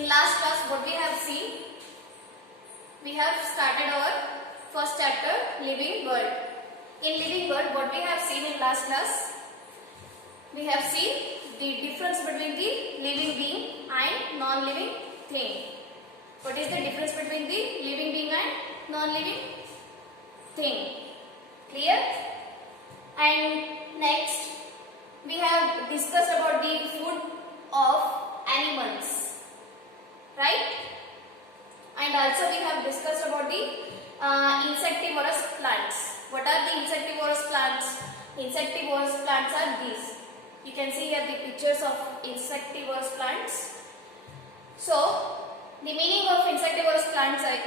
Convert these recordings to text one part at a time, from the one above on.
In last class, what we have seen, we have started our first chapter, living world. In living world, what we have seen in last class, we have seen the difference between the living being and non-living thing. What is the difference between the living being and non-living thing? Clear? And next, we have discussed about the food of animals. Right? And also we have discussed about the insectivorous plants. What are the insectivorous plants? Insectivorous plants are these. You can see here the pictures of insectivorous plants. So, the meaning of insectivorous plants are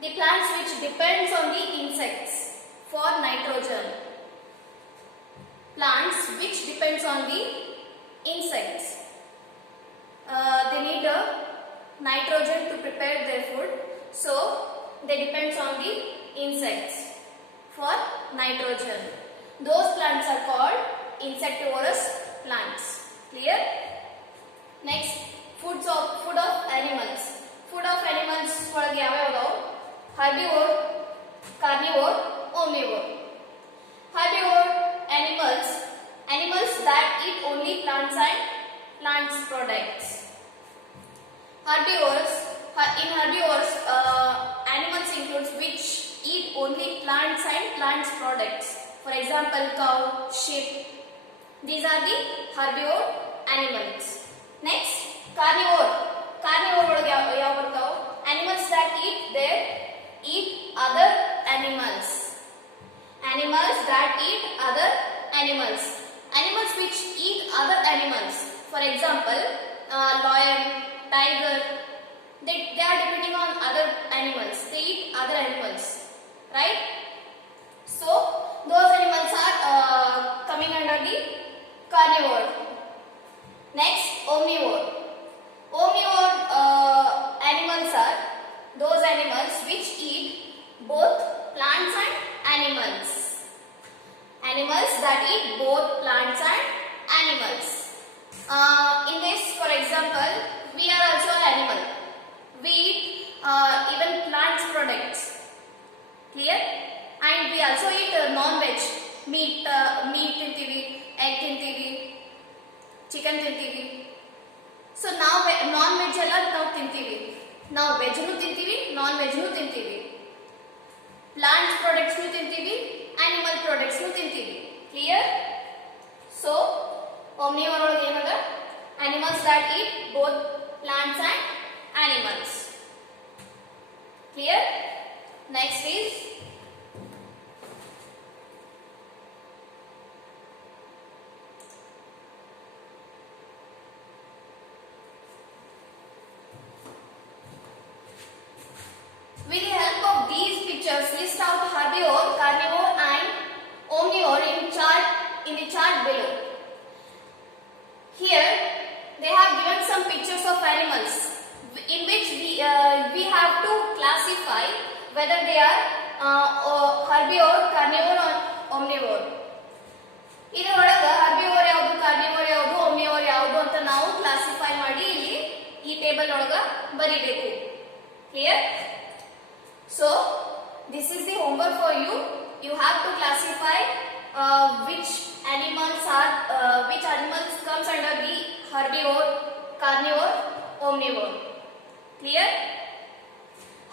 the plants which depends on the insects for nitrogen. Plants which depends on the insects. They need nitrogen to prepare their food, so they depends on the insects for nitrogen. Those plants are called insectivorous plants. Clear? Next, food of animals. Food of animals ಒಳಗೆ ಯಾವ ಯಾವುದು? Herbivore, carnivore, omnivore. Herbivore animals that eat only plants and plants products. Herbivores, animals includes which eat only plants and plants products. For example, cow, sheep. These are the herbivore animals. Next, carnivore. Carnivore ಒಳಗೆ ಯಾವ ಬರ್ತಾವ? Animals that eat other animals. Animals that eat other animals. Animals which eat other animals. For example, lion, tiger. They are depending on other animals. They eat other animals. Right? So, those animals are coming under the carnivore. Next, omnivore. Omnivore animals are those animals which eat both plants and animals. Animals that eat both plants and animals. In this, for example, we are also an animal. We eat even plants products. Clear? And we also eat non-veg. Meat tintivi, egg tintivi, chicken tintivi. So now non-veg alla now tintivi. Now veg nu tintivi, non-veg nu tintivi. Plant products nu tintivi, animal products nu tintivi. Clear? So, omnivore ಒಳಗೆ ಏನದ? Animals that eat both plants and animals. Clear? Next is with the help of these pictures, list out herbivore, carnivore and omnivore in the chart below. Here, they have given some pictures of animals in which we have to classify whether they are herbivore, carnivore or omnivore. ಇದರೊಳಗೆ herbivore ಯಾವುದು, carnivore ಯಾವುದು, omnivore ಯಾವುದು ಅಂತ ನಾವು classify ಮಾಡಿ ಇಲ್ಲಿ ಈ table ಒಳಗೆ ಬರಿಬೇಕು. Clear? So, this is the homework for you. You have to classify which animals comes under the herbivore, carnivore, omnivore. Clear?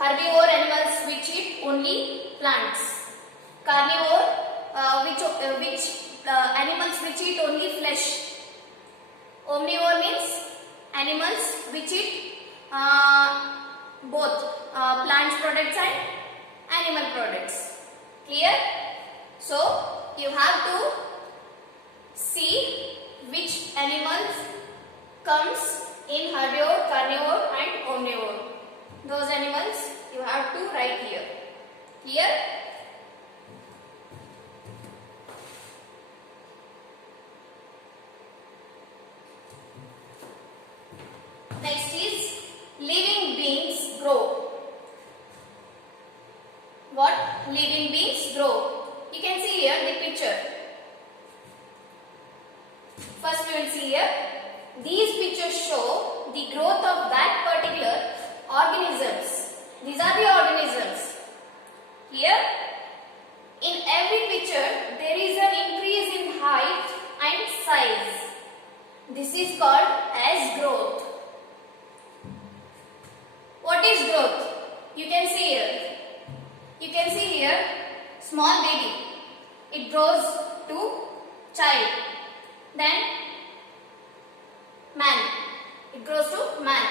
Herbivore animals which eat only plants. Carnivore animals which eat only flesh. Omnivore means animals which eat both plants products and animal products. Clear? So, you have to see which animals comes in herbivore, carnivore and omnivore. Those animals you have to write here. Clear? Next is living beings grow. What living beings grow? You can see here the picture. First we will see here These pictures show the growth of that particular organisms. These are the organisms. Here, in every picture, there is an increase in height and size. This is called as growth. What is growth? You can see here. You can see here, small baby. It grows to child. Then man. It grows to man.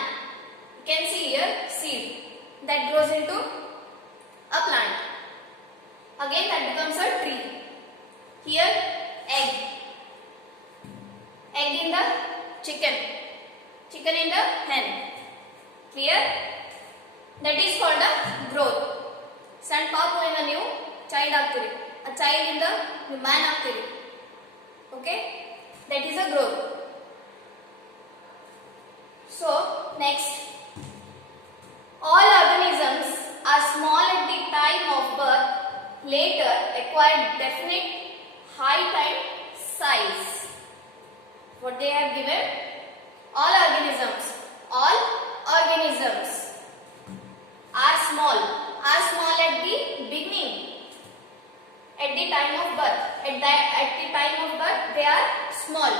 You can see here seed that grows into a plant. Again that becomes a tree. Here egg. Egg in the chicken. Chicken in the hen. Clear? That is called a growth. Sand papu in a new child ಆಗ್ತೀರಿ. A child in the new man ಆಗ್ತೀರಿ. Okay? That is a growth. So, next. All organisms are small at the time of birth, later acquire definite height and size. What they have given? All organisms are small at the beginning, at the time of birth. At the time of birth, they are small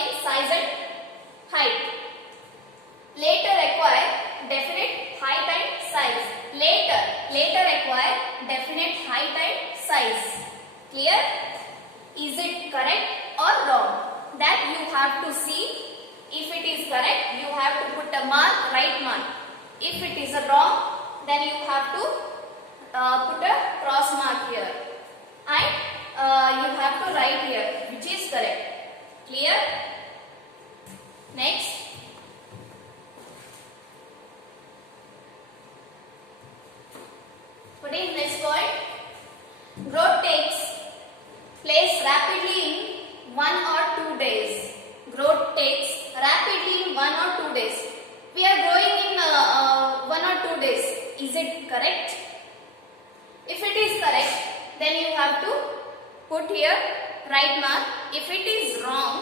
in size and height. Later acquire definite height and size. Later acquire definite height and size. Clear? Is it correct or wrong? That you have to see. If it is correct, you have to put a mark, right mark. If it is wrong, then you have to put a cross mark here. And you have to write here which is correct. Clear? Next. What is next point? Growth takes place rapidly in 1 or 2 days. Growth takes rapidly in 1 or 2 days. We are growing in 1 or 2 days. Is it correct? If it is correct, then you have to put here right mark. If it is wrong,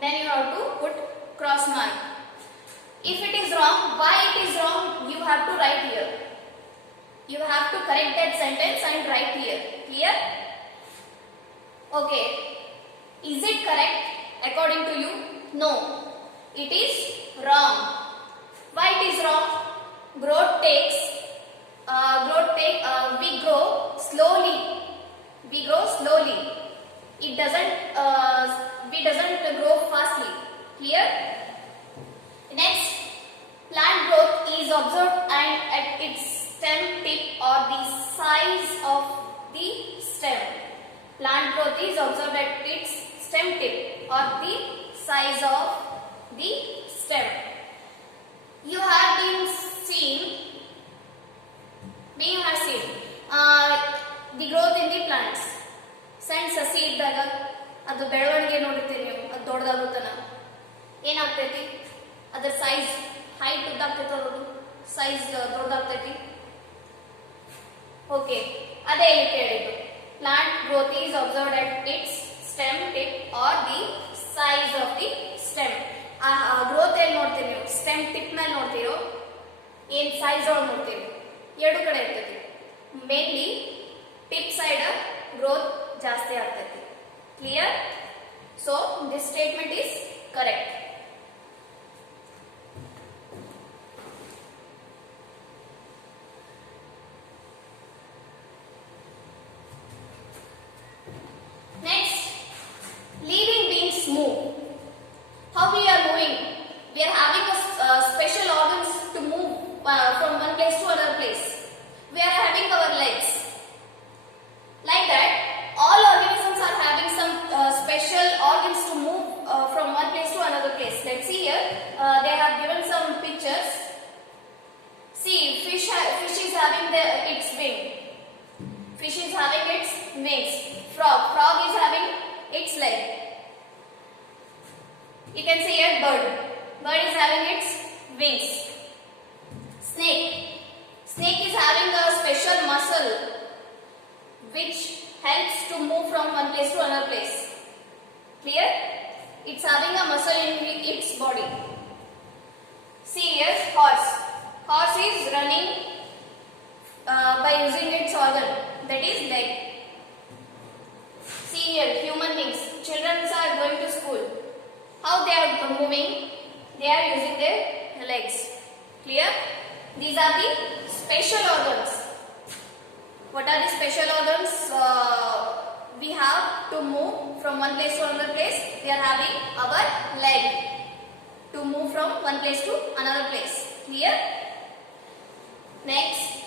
then you have to put cross mark. If it is wrong, why it is wrong, you have to write here. You have to correct that sentence and write here. Clear? Okay. Is it correct according to you? No. It is wrong. Why it is wrong? We grow slowly. We doesn't grow fastly. Clear? Next, plant growth is observed and at its stem tip or the size of the stem. Plant growth is observed at its stem tip or the size of the stem. You have seen the growth in the plants. ಸಣ್ಣ ಸಸಿ ಇದ್ದಾಗ ಅದು ಬೆಳವಣಿಗೆ ನೋಡಿರ್ತೀರಿ ನೀವು, ಅದು ದೊಡ್ಡದಾಗುತ್ತಾನ ಏನಾಗ್ತೈತಿ, ಅದರ size height ಉದ್ದಾಗ್ತೈತಿ, ಅದು ಸೈಜ್ ದೊಡ್ಡದಾಗ್ತೈತಿ. ಓಕೆ, ಅದೇ ಇಲ್ಲಿ ಕೇಳಿದ್ದು. Plant growth is observed at it's stem tip R the size of the stem. ಆ ಗ್ರೋತ್ ಎಲ್ಲಿ ನೋಡ್ತೀರಿ ನೀವು? ಸ್ಟೆಮ್ ಟಿಪ್ ಮೇಲೆ ನೋಡ್ತೀರೋ ಏನ್ ಸೈಜ್ ಒಳಗೆ ನೋಡ್ತೀರಿ? ಎರಡು ಕಡೆ ಇರ್ತೈತಿ. ಮೇನ್ಲಿ ಟಿಪ್ ಸೈಡ್ ಗ್ರೋತ್ ಜಾಸ್ತಿ ಆಗ್ತೈತಿ. Clear? So this statement is correct. Next, living beings move. How we are moving? We are having special organs to move from one place to another place. We are having our legs. Like that, all organisms are having some special organs to move from one place to another place. Let's see here. They have given some pictures. See, fish is having its wing. Fish is having its wings. Frog is having its leg. You can see here bird. Bird is having its wings. Snake is having a special muscle which helps to move from one place to another place. Clear? It's having a muscle in its body. See here, horse. Horse is running by using its organ, that is leg. See here, human beings. Children are going to school. How they are moving? They are using their legs. Clear? These are the special organs. What are the special organs? We have to move from one place to another place. We are having our leg to move from one place to another place. Clear? Next.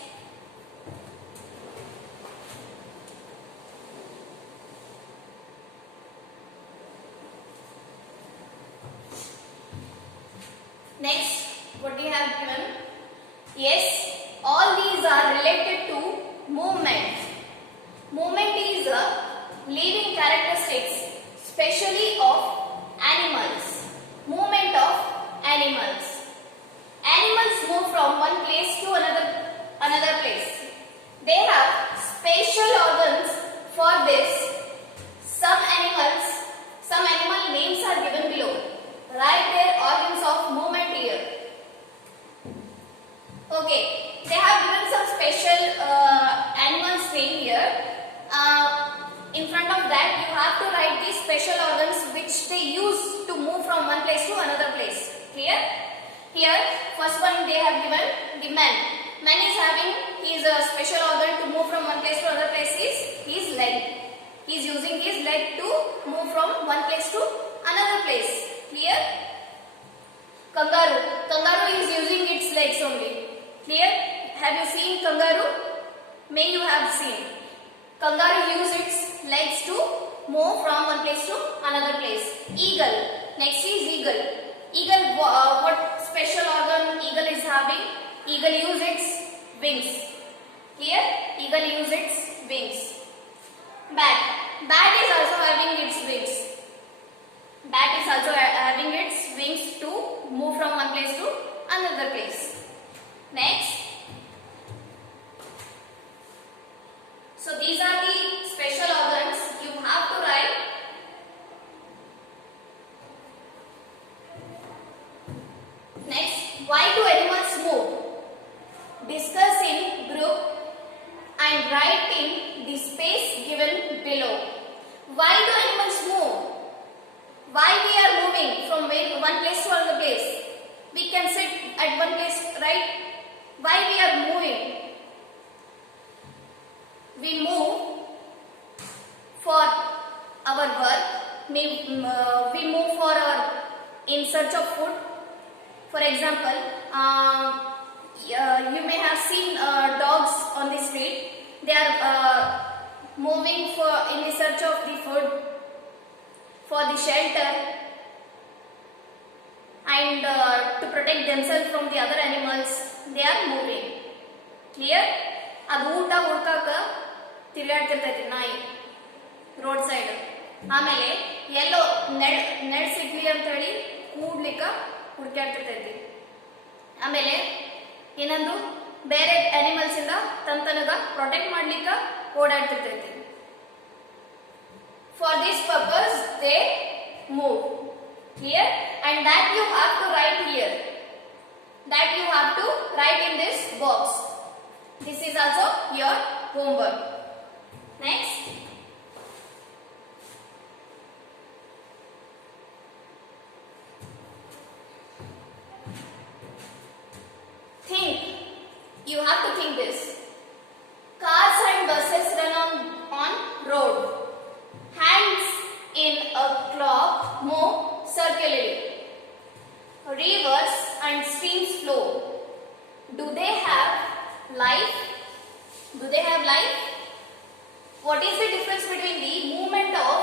Next, what we have given? Yes, all these are related to movement. Movement is a living characteristics, especially of animals. Movement of animals. Animals move from one place to another place. They have special organs for this. Some animal names are given below. Write their organs of movement here. Okay, they have given some special animals name here. In front of that, you have to write the special organs which they use to move from one place to another place. Clear? Here, first one they have given the man. Man is having his special organ to move from one place to another place is his leg. He is using his leg to move from one place to another place. Clear? Kangaroo. Kangaroo is using its legs only. Clear? Have you seen kangaroo? May you have seen. Kangaroo uses its legs to move from one place to another place. Eagle. Next is eagle. Eagle, what special organ eagle is having? Eagle uses its wings. Clear? Eagle uses its wings. Bat. Bat is also having its wings. Bat is also having its wings to move from one place to another place. Next. So these are the special organs you have to write. Next, why do animals move? Discuss in group and write in the space given below. Why do animals move? Why we are moving from one place to another place? We can sit at one place, right? Why we are moving? We move for our work. We move for our in search of food. For example, you may have seen dogs on the street. They are moving in the search of the food, for the shelter, and to protect themselves from the other animals. They are moving. Clear? ಅದು ಊಟ ಹುಡ್ಕಾಕ ತಿರುಗಾಡ್ತಿರ್ತೈತಿ ನಾಯಿ road side. ಆಮೇಲೆ ಎಲ್ಲೋ ನೆಡ್ ಸಿಗ್ಲಿ ಅಂತ ಹೇಳಿ ಕೂಡ್ಲಿಕ್ಕ ಹುಡ್ಕಾಡ್ತಿರ್ತೈತಿ. ಆಮೇಲೆ ಏನಂದ್ರು ಬೇರೆ ಅನಿಮಲ್ಸ್ ಇಂದ ತನಗ ಪ್ರೊಟೆಕ್ಟ್ ಮಾಡ್ಲಿಕ್ಕ ಓಡಾಡ್ತಿರ್ತೈತಿ. For this purpose they move. Clear? And that you have to write here. That you have to write in this box. This is also your homework. Next. Think. You have to think this. Cars and buses run on road. Hands in a clock move circularly. Rivers and streams flow. Do they have life? Do they have life? What is the difference between the movement of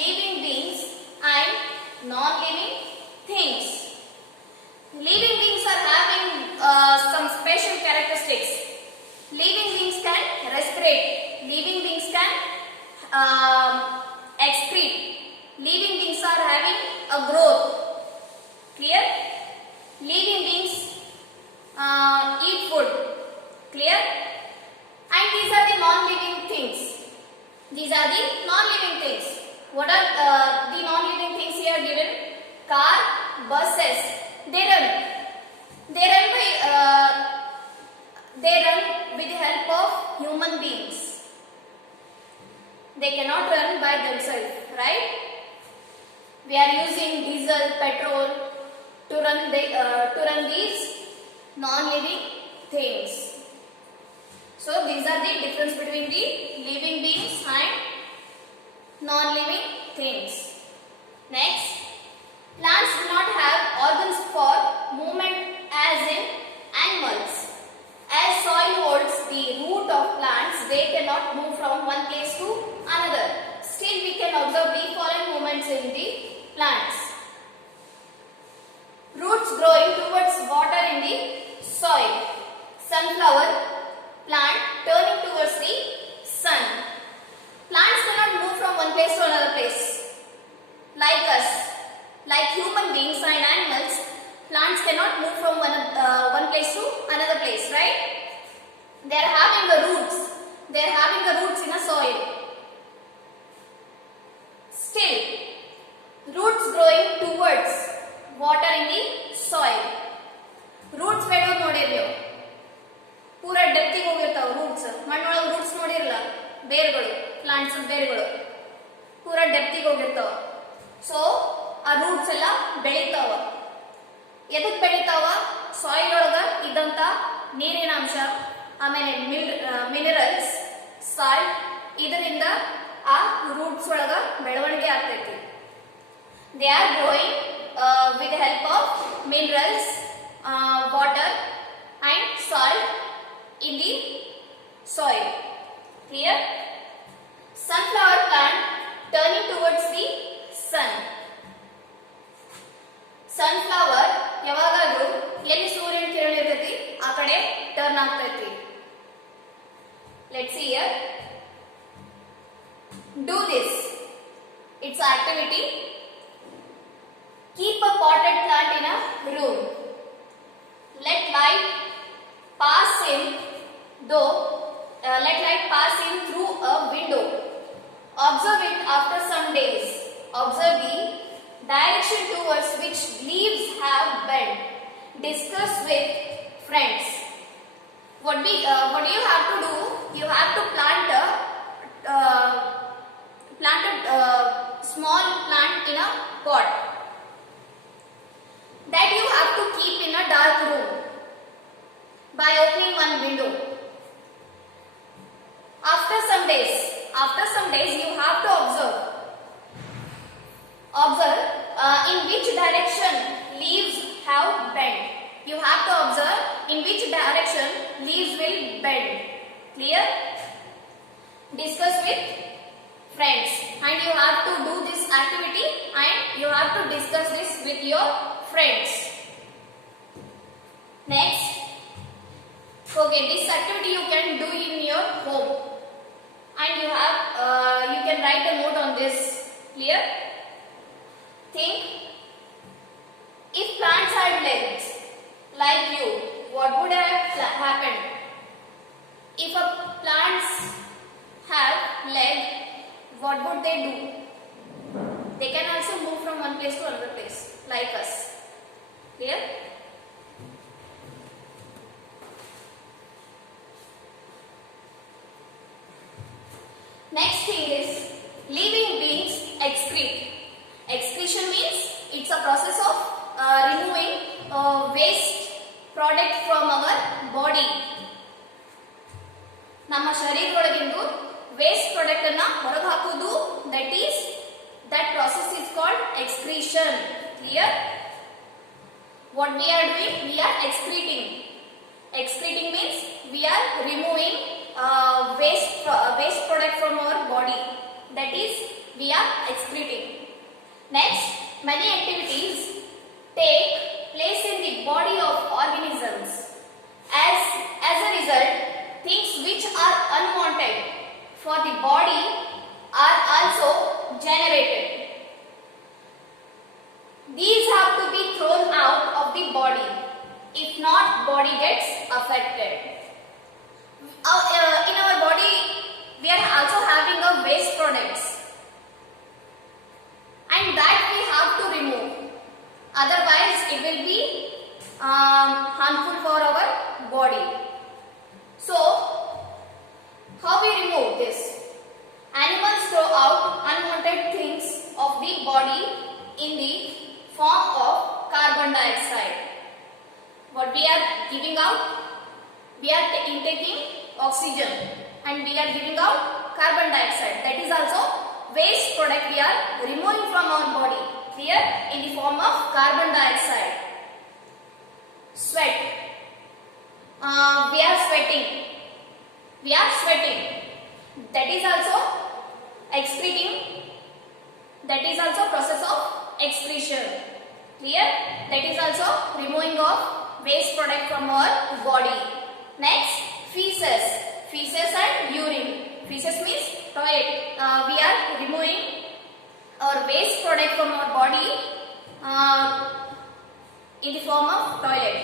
living beings and non-living things? Living beings are having some special characteristics. Living beings can respirate. Living beings can excrete. Living beings are having a growth. Clear? Living beings eat food. Clear? And these are the non-living things. These are the non-living things. What are the non-living things here given? car, buses. They run. They run with the help of human beings. They cannot run by themselves, right? We are using diesel, petrol to run these non-living things. So these are the difference between the living beings and non-living things. Next, plants do not have organs for movement as in animals. As soil holds the root of plants, they cannot move from one place to another. Still, we can observe the following movements in the plants. Roots growing towards water in the soil. Sunflower plant turning towards the sun. Plants cannot move from one place to another place. Like us, like human beings and animals, plants cannot move from one place to another place, right? They are having the roots. They are having the roots in a soil. Still, roots growing towards water in the soil. Roots ಬೆಳೆಯೋದು ನೋಡಿರ್ತೀವಿ, ಪೂರಾ ಡೆಪ್ತಿಗೆ ಹೋಗಿರ್ತಾವ roots. ಮಣ್ಣೊಳಗೆ roots ನೋಡಿರಲ್ಲ, ಬೇರುಗಳು, plants ಬೇರುಗಳು ಪೂರಾ ಡೆಪ್ತಿಗೆ ಹೋಗಿರ್ತಾವ. So ಆ roots ಎಲ್ಲ ಬೆಳಿತಾವ. ಎದಕ್ಕೆ ಬೆಳಿತಾವ? ಸಾಯಿಲ್ ಒಳಗ ಇದ್ದಂತ ನೀರಿನ ಅಂಶ, ಆಮೇಲೆ ಮಿನರಲ್ಸ್, ಸಾಲ್ಟ್, ಇದರಿಂದ ಆ ರೂಟ್ಸ್ ಒಳಗ ಬೆಳವಣಿಗೆ ಆಗ್ತೈತಿ. They are growing with the help of minerals, water and salt in the soil. Clear? Sunflower plant turning towards the sun. Sunflower ಯಾವಾಗಲೂ ಎಲ್ಲಿ ಸೂರ್ಯನ ಕಿರಣ ಇರ್ತೈತಿ ಆ ಕಡೆ ಟರ್ನ್ ಆಗ್ತೈತಿ. Let's see here. Do this. Its activity. Keep a potted plant in a room. Let light pass in through a window. Observe it after some days. Observe the direction towards which leaves have bent. Discuss with friends. What do you have to do? You have to plant a small plant in a pot. That you have to keep in a dark room by opening one window. After some days you have to observe in which direction leaves have bent. You have to observe in which direction leaves will bend. Clear? Discuss with friends, and you have to do this activity and you have to discuss this with your friends. Next, okay, this activity you can do in your home, and you can write a note on this. Clear? Think, if plants had legs like you, what would have happened? If a plants have leg, what would they do? They can also move from one place to another place, like us. Clear? Next thing is, living beings excrete. Excretion means it's a process of removing waste product from our body. ನಮ್ಮ ಶರೀರದೊಳಗಿಂದು waste product ಅನ್ನ ಹೊರಗೆ ಹಾಕುವುದು, that process is called excretion. Clear? What we are doing? We are excreting. Excreting means we are removing waste product from our body. That is, we are excreting. Next, many activities take place in the body of organisms. As a result, things which are unwanted for the body are also generated. These have to be thrown out of the body. If not, body gets affected. In our body, we are also having a waste products, and that we have to remove. Otherwise, it will be harmful for our body. So, how we remove this? Animals throw out unwanted things of the body in the form of carbon dioxide. What we are giving out? We are intaking oxygen and we are giving out carbon dioxide. That is also waste product we are removing from our body. Clear? In the form of carbon dioxide. Sweat. We are sweating. We are sweating. That is also excreting. That is also process of excretion. Clear? That is also removing of waste product from our body. Next, feces. Feces and urine. Feces means toilet. We are removing our waste product from our body in the form of toilet.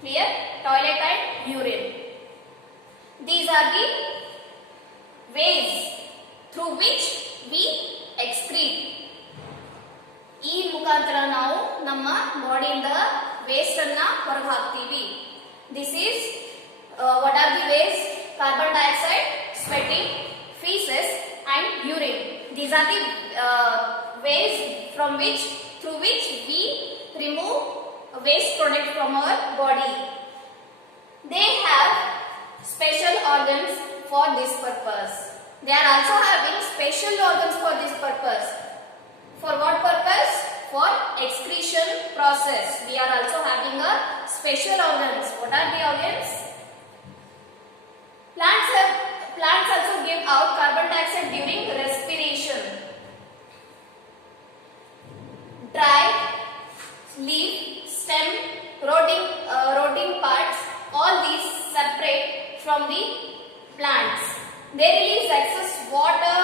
Clear? Toilet and urine. These are the ways through which we excrete. ಈ ಮುಖಾಂತರ ನಾವು ನಮ್ಮ ಬಾಡಿಯಿಂದ waste ಅನ್ನ ಹೊರಗೆ ಹಾಕ್ತೀವಿ. This is what are the ways? Carbon dioxide, sweating, feces and urine. These are the ways through which we remove waste product from our body. They have special organs for this purpose. They are also having special organs for this purpose. For what purpose? For excretion process. We are also having a special organs. What are the organs? Plants also give out carbon dioxide during respiration. Dry, leaf, stem, rotting parts, all these separate from the plants. They release excess water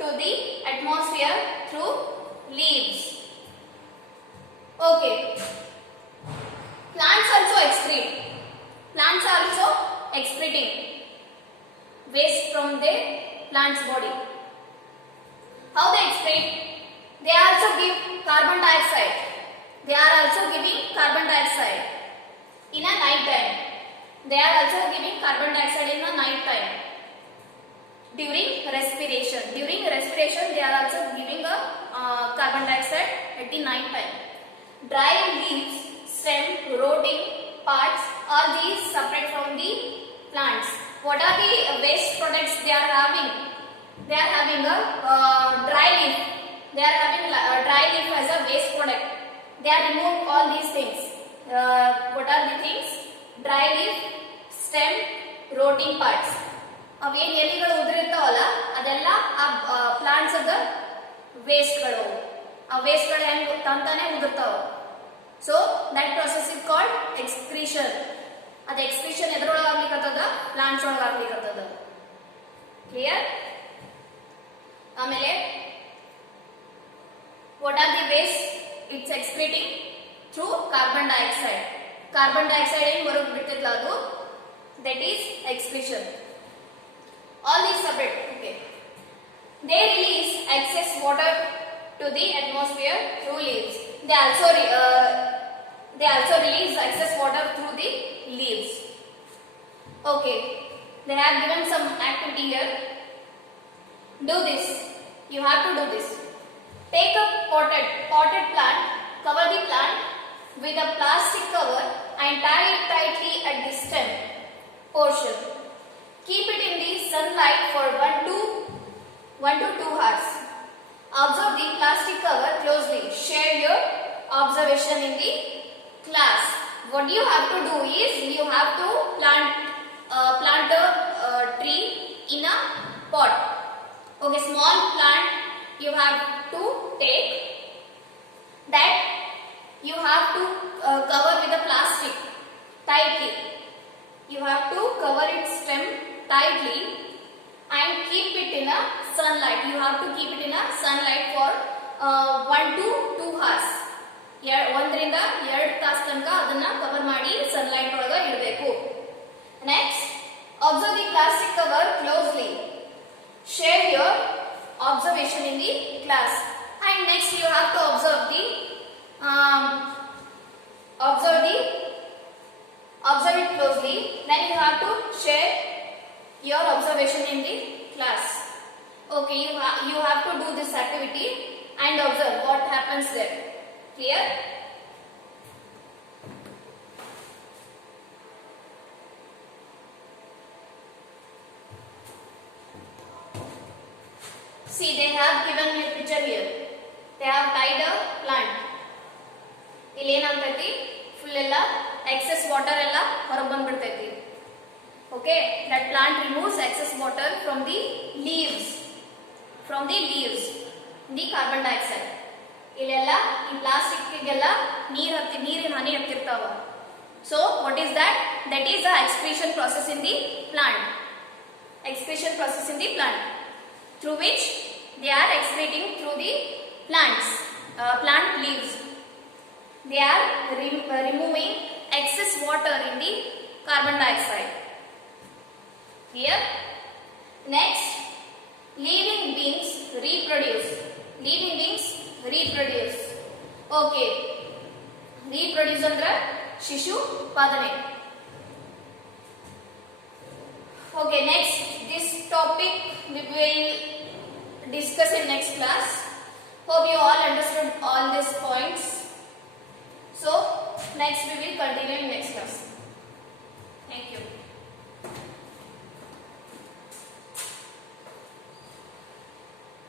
to the atmosphere through leaves. Okay. Plants also excrete. Plants are also excreting waste from the plant's body. How they excrete? They also give carbon dioxide. They are also giving carbon dioxide in a night time. They are also giving carbon dioxide in a night time. During respiration. During respiration, they are also giving a carbon dioxide at the night time. Dry leaves, stem, rotting parts, all these separate from the plants. What are the waste products they are having? They are having a dry leaf. They are having a dry leaf as a waste product. They are removing all these things. What are the things? Dry leaf, stem, rotting parts. ಅವೇನು ಎಲೆಗಳು ಉದುರಿರ್ತಾವಲ್ಲ ಅದೆಲ್ಲ ಆ plants ಅದ ವೇಸ್ಟ್ಗಳು. ಆ ವೇಸ್ಟ್ಗಳು ಹೆಂಗ್ ತಂತಾನೆ ಉದುರ್ತಾವ. So that process is called excretion. ಅದು ಎಕ್ಸ್ಕ್ರೀಷನ್ ಎದ್ರೊಳಗೆ ಆಗ್ಲಿಕ್ಕತ್ತದ? ಪ್ಲಾಂಟ್ಸ್ ಒಳಗೆ ಆಗ್ಲಿಕ್ಕತ್ತದ. ಕ್ಲಿಯರ್? ಆಮೇಲೆ what are the ways its excreting? Through carbon dioxide. Carbon dioxide ಏನು ಹೊರಗೆ ಬಿಡ್ತಿರ್ಲ ಅದು, that is excretion. All these separate. Okay. They release excess water to the atmosphere through leaves. They also release excess water through the leaves. Okay. They have given some activity here. Do this. You have to do this. Take a potted plant. Cover the plant with a plastic cover and tie it tightly at the stem portion. Keep it in the sunlight for 1 to 2 hours. Observe the plastic cover closely. Share your observation in the class. What you have to do is you have to plant a tree in a pot. Okay, small plant you have to take. That you have to cover with a plastic tightly. You have to cover its stem tightly and keep it in a sunlight. You have to keep it in a sunlight for 1 to 2 hours. 1 ರಿಂದ 2 ತಾಸು ತನಕ ಅದನ್ನ cover ಮಾಡಿ sunlight ಒಳಗೆ ಇಡಬೇಕು. Next, observe the plastic cover closely. Share your observation in the class. And next you have to observe the Observe it closely. Then you have to share your observation in the class. Okay, you have to do this activity and observe what happens there. Clear? See, they have given me a picture here. They have tied a plant. ಇಲ್ಲಿ ಏನಾಗ್ತೈತಿ full ಎಲ್ಲ excess water ಎಲ್ಲ ಹೊರಗೆ ಬಂದ್ಬಿಡ್ತೈತಿ. Okay, that plant removes excess water from the leaves. The carbon dioxide. ಇಲ್ಲೆಲ್ಲ ಈ plastic ಗೆಲ್ಲ ನೀರಿನ ಹನಿ ಹತ್ತಿರ್ತಾವ. So what is that? That is the excretion process in the plant. Excretion process in the plant, through which they are excreting through the plant leaves. They are removing excess water in the carbon dioxide. Here, next, living beings reproduce. Okay, reproduce andra shishu padane. Okay, next, this topic we will discuss in next class. Hope you all understood all these points. So next we will continue in next class. Thank you.